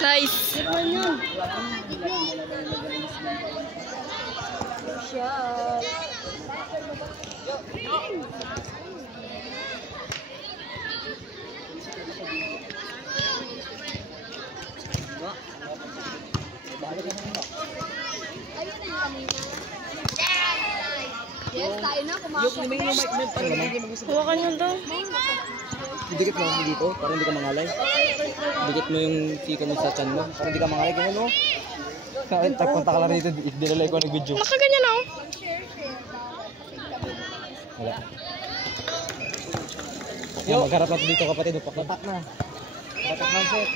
Nice. Shot. Yes, tayo na. Hawakan nyo daw. Dikit mo dito para hindi ka mangalay. Dikit mo yung chika mo sa chan mo para hindi ka mangalay. Ganyan no? Tagpunta ka lang dito. Dinalay ko ng video. Nakaganyan ako. Wala. Yo, magharap natin dito kapatid. Patak na. Patak na set.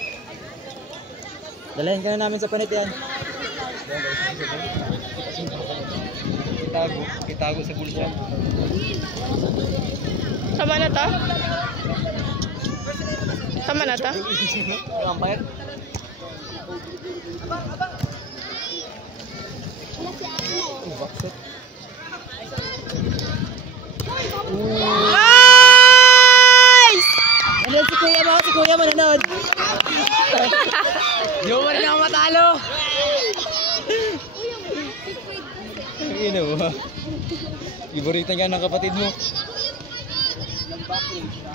Dalahin ka na namin sa panit yan. Itago sa bulsa. Tama na to? Tama na to? Ang bayad. Nice! Ano si kuya mo nanood. Di mo rin ako matalo. Ino mo. Iboritan ka ng kapatid mo.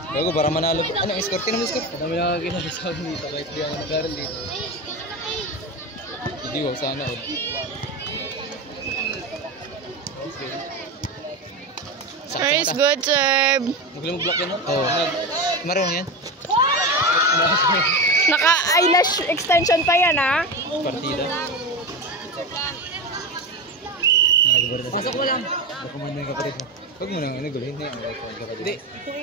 Bago para manalo. Anong score? Tinong score? Kami nakakakita sa akin dito kahit di ako nag-aaral dito. Hindi wow, sana odd. Nice, good serve. Maglamag-block yan, no? Oo. Marunong yan? Naka-eyelash extension pa yan, ha? Partida. Pasok mo lang. Bakuman na yung kapatid mo. Huwag mo nang gulahin na yung kapatid. Hindi.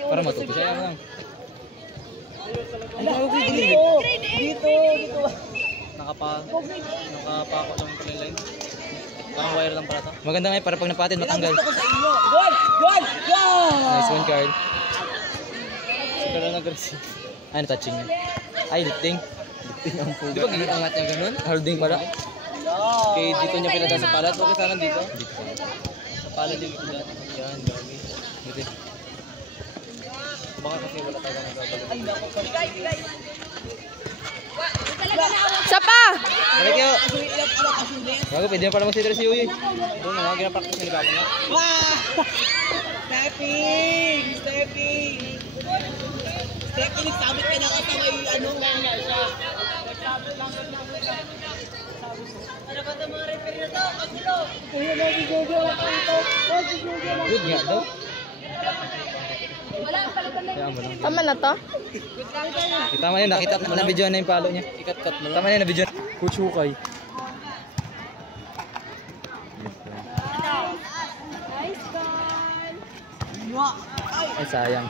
Para matuto siya lang. Dito. Nakapako lang pala yung line. Naka-wire lang pala ito. Maganda nga para pag napatid matanggal. Goal! Nice one, Carl. Siguro nag-receive. Ano, touching niya? Ay, lifting. Lifting ang puga. Di ba ginangat niya ganun? Holding pala. Okay, dito niya pinadaan sa palat. Okay, sana dito. Sa palat yung pinadaan. Yan, gami. Dito. Baka kasi wala talaga nagagalit. Ay, naku. Sapa! Balik yun! Bago, pwede na pala mag-sitro si Uy. Doon na, mga ginapractice na ni Papa niya. Stepping! Nagsabit ka na kasi may ano. Ano ba ito mga referee na ito? Pagsulo! Good nga daw. Tama na to? Tama yun, nakita ko na video na yung palo niya. Ikat-kat mo. Tama na yun na video. Coach Hukay. Nice ball. Ay, sayang.